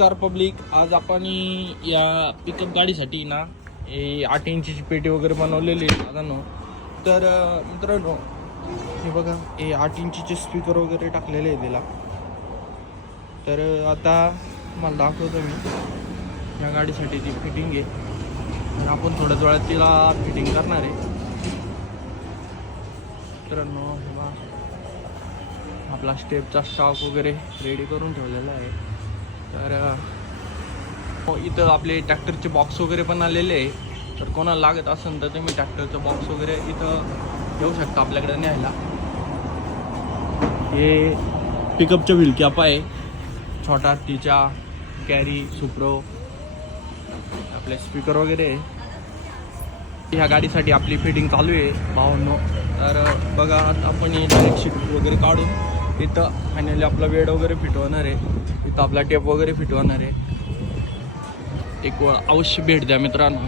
नमस्कार पब्लिक. आज आपण या पिकअप गाडीसाठी ना 8 इंचीची पेटी वगैरे बनवलेली आहे दादांनो. तर मित्रांनो हे बघा, हे 8 इंचीचे स्पीकर वगैरे टाकलेले आहे त्याला. तर आता मला दाखवतो मी या गाडीसाठी ती फिटिंग आहे. तर आपण थोड्याच वेळात तिला फिटिंग करणार आहे मित्रांनो. हे बघा, आपला स्टेपचा स्टॉक वगैरे रेडी करून ठेवलेला आहे. तर इथं आपले ट्रॅक्टरचे बॉक्स वगैरे पण आलेले आहे. तर कोणाला लागत असेल तर तुम्ही ट्रॅक्टरचं बॉक्स वगैरे इथं येऊ शकता आपल्याकडे न्यायला. हे पिकअपच्या व्हील कॅप आहे, छोटा हत्तीच्या, कॅरी, सुप्रो, आपले स्पीकर वगैरे आहे. ह्या गाडीसाठी आपली फिटिंग चालू आहे भावांनो. तर बघा, आता आपण डायरेक्ट शीट वगैरे काढून इथं फायनली आपला वेड वगैरे फिट होणार आहे. इथं आपला टेप वगैरे फिट होणार आहे. एक वेळ अवश्य भेट द्या मित्रांनो.